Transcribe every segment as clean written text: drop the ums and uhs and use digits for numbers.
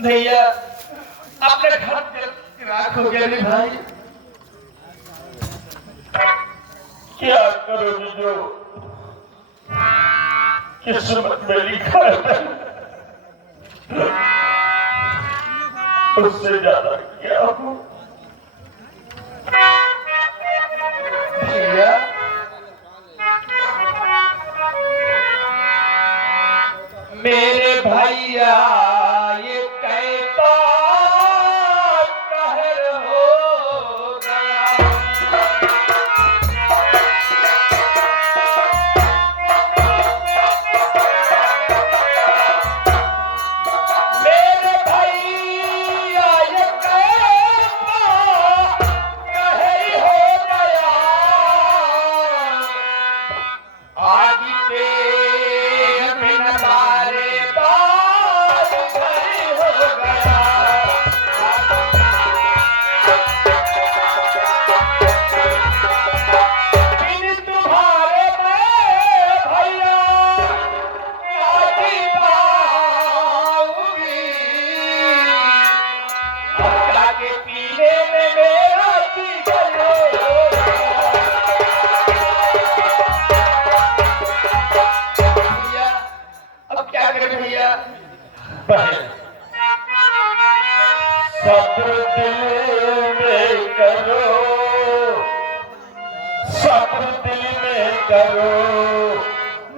भैया अपने घर राख हो गया रे भाई। क्या करोगे जो किस्मत में लिखा है उससे ज्यादा क्या हो भैया। मेरे भैया ये कैसा कहर हो गया। मेरे भैया ये कैसा कहर हो गया। आगे से बिन तारे सब्र दिल में करो, सब्र दिल में करो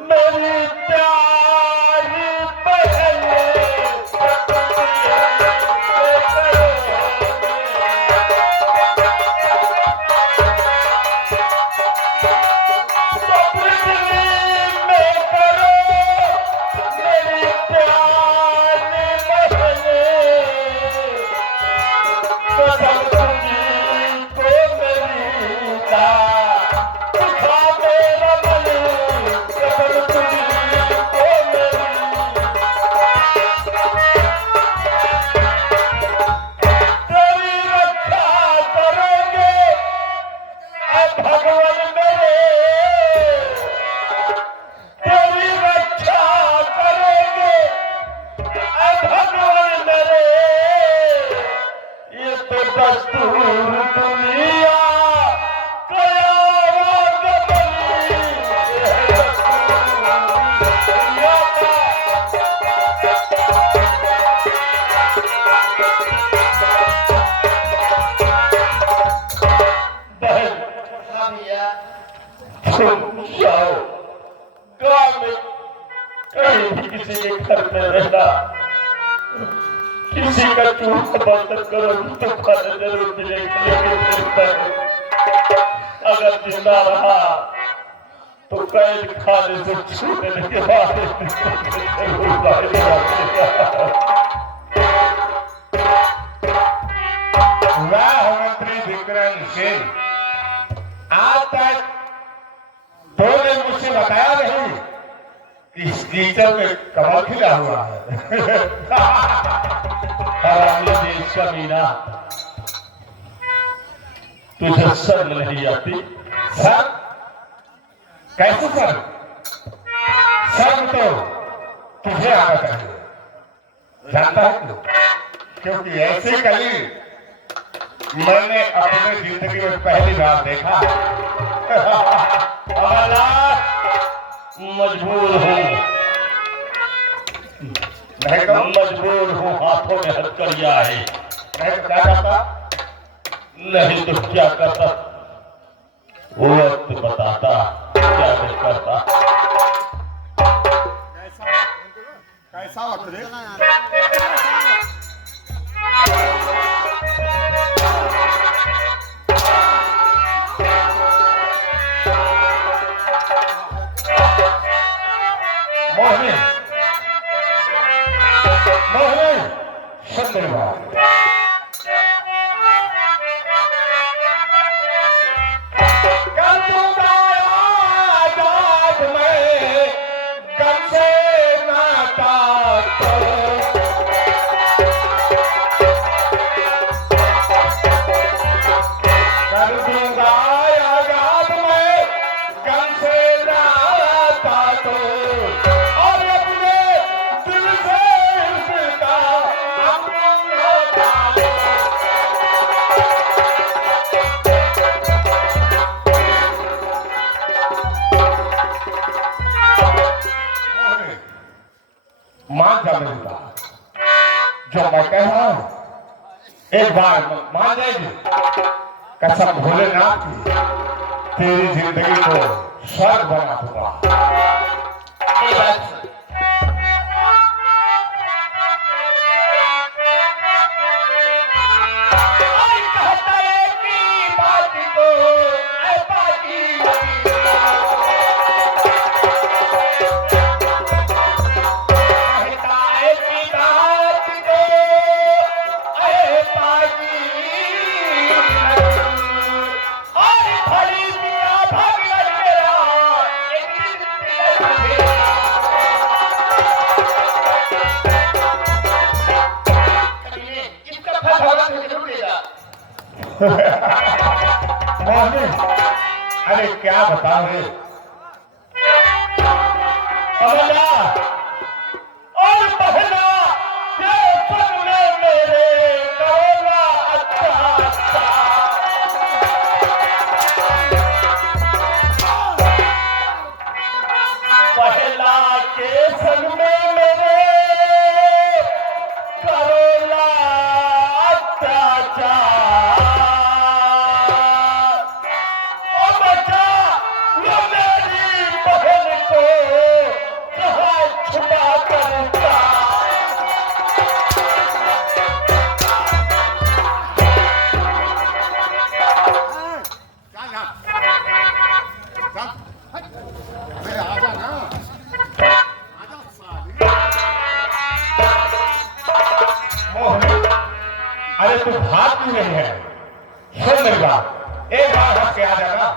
मेरी प्यारी बहन। सब्र दिल में करो मेरी प्यारी बहन। कसम तुझको मेरी का दिखा मेरा मन। कसम तुझको मेरी तेरी रक्षा करेंगे भगवान मेरे। तेरी रक्षा करेंगे भगवान मेरे। ये तो दस्तूर दुनिया कयामत बनी है। दुनिया का बहन तुम जाओ गाँव में कहीं भी किसी के घर में रहना। किसी का झूठ बंद करो तो खाना जरूर मिलेगी। लेकिन अगर जिंदा रहा तो कैद खाने से छूटने के बाद जरूर बाहर आएगा। वाह मंत्री विक्रम सिंह, आज तक तो ने मुझसे बताया नहीं कि इस कीचड़ में कमल खिला हुआ है। हरामी देश का मीना तुझे शर्म नहीं आती? सर कैसे सर? शर्म तो तुझे आना चाहिए, जानता है क्यों? क्योंकि ऐसे कली मैंने अपनी जिंदगी में पहली बार देखा। मजबूर हूँ, नहीं तो मजबूर हूँ, हाथों में हथकड़ियाँ है। नहीं तो क्या करता? नहीं तो क्या करता? वक्त बताता क्या नहीं करता। कैसा वक्त रे? मोहिनी, मोहिनी, सुन मेरी बात। कर दूंगा आजाद मैं गम से नाता तो। कर दूंगा आजाद मैं गम से नाता तो। और अपने दिल मान जा मेरी बात। जो मैं कह रहा हूं एक बार मान जाएगी। कसम भोलेनाथ की तेरी जिंदगी को स्वर्ग बना दूंगा। मोहनी, अरे क्या बताओ रे अमला और बहना के सपने मेरे करोना अच्छा अच्छा। पहला के संग में मेरे करोना अच्छा अच्छा। अरे तू भाग क्यों नहीं है? सुन मेरी बात, एक बार हंस के आ जाना।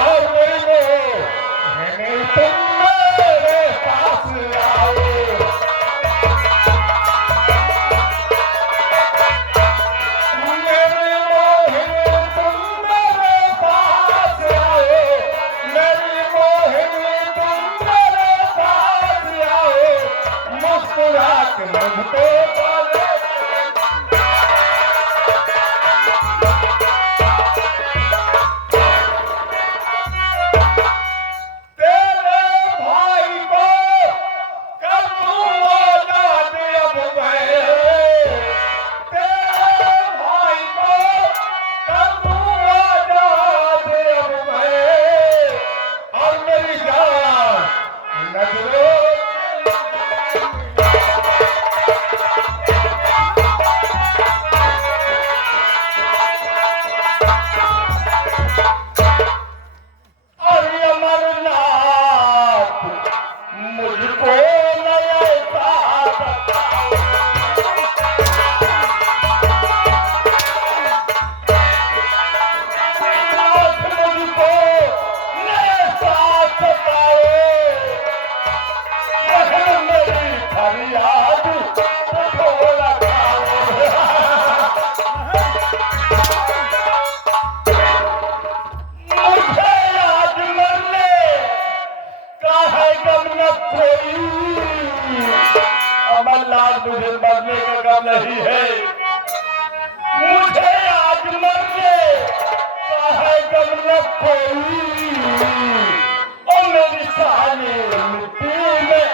और मेरी तुम मेरे पास आओ। मेरी मोहिनी तुम मेरे पास आओ। मेरी मोहिनी तुम मेरे पास आओ। मुस्कुरा के मुझको बोले अमरलाल मुझे मरने का गम नहीं है। मुझे आज मरने का है गम न कोई। और मेरी सारी मिट्टी में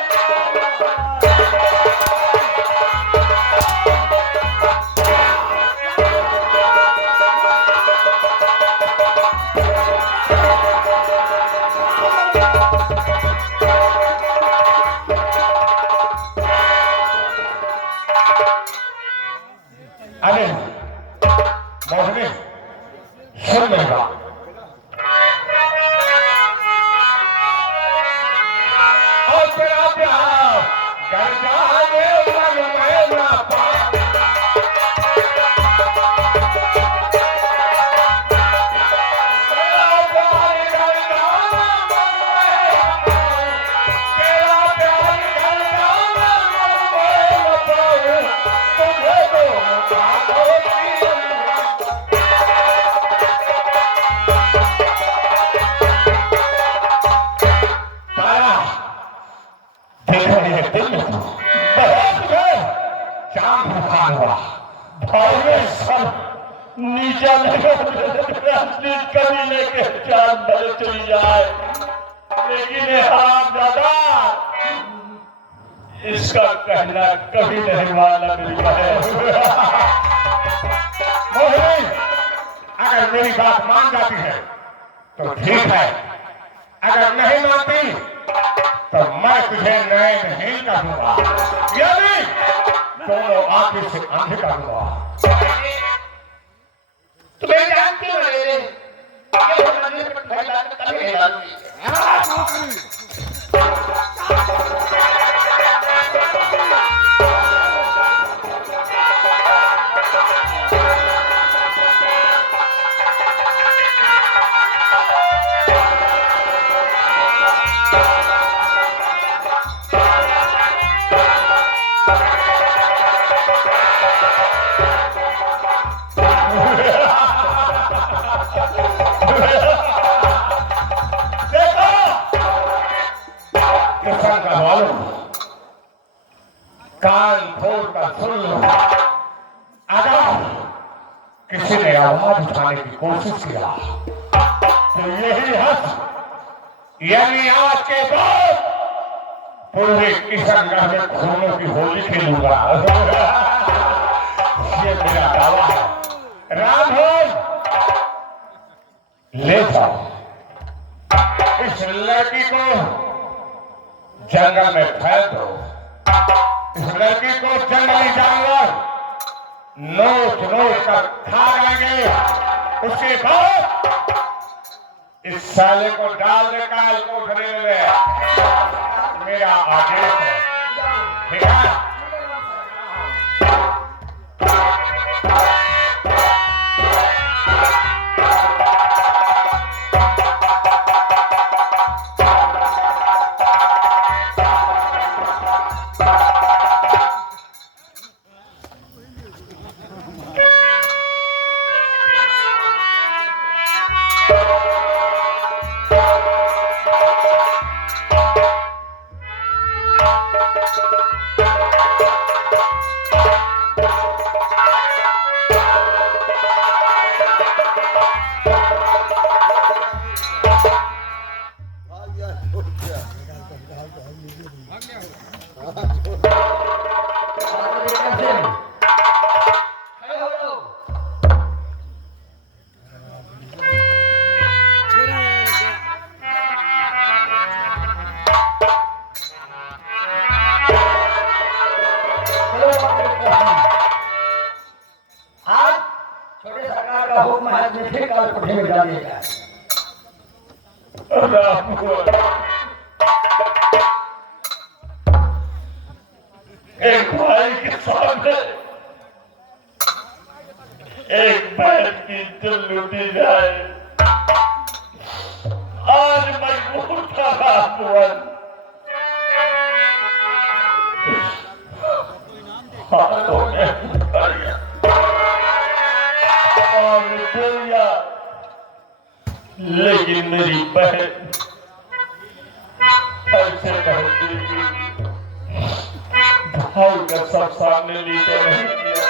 अरे मोहनी सुन मेरी बात। और तेरा प्यार कर जाने मन में ना पा। नीचा लगा प्लीज कभी लेके जान भले चली जाए, लेकिन ये हरामजादा इसका कहना कभी नहीं मानना मेरी बहन। मोहिनी, अगर मेरी बात मान जाती है तो ठीक है, अगर नहीं मानती तो मैं तुझे नयनहीन कर दूंगा, यानी दोनों आंखें से अंधे कर दूंगा। तुम्हें जानती हो रे, ये मंदिर पर फैला कभी नहीं डालूंगी। कान खोल कर सुन लो, अगर किसी ने आवाज उठाने की कोशिश किया तो यही हंस यानी आज के बाद पूरे किशनगढ़ में खूनों की होली खेलूंगा। ये मेरा दावा है। राम ले जाओ इस लड़की को, जंगल में फेंक दो। इस लड़की को जंगली जानवर नोच नोच कर खा जाएंगे। उसके बाद इस साले को डाल दे काल को खरीद ले। मेरा आदेश है, ठीक है? एक भाई के सामने एक बहन की इज्जत लूटी जाए, आज मजबूर था रामवन। हाथों में उठाया और दिया, लेकिन मेरी बहन ऐसे कहती थी भाई का सब सामने नीचे नहीं किया,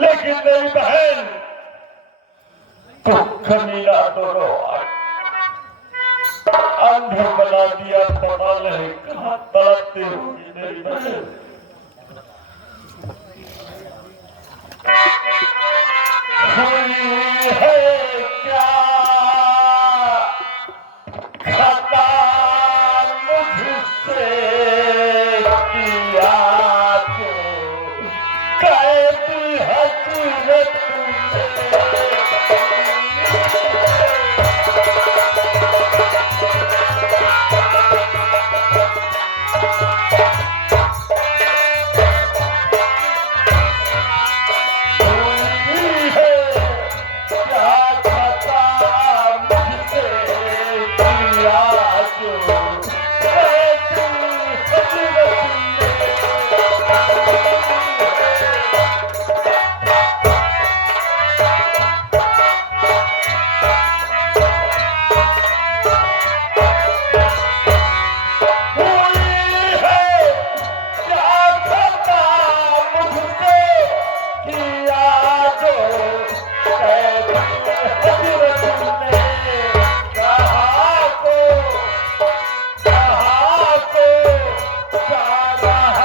लेकिन मेरी बहन तो कमीना दोनों अंधे बना दिया। पता नहीं कहाँ तड़पती होगी मेरी बहन। होली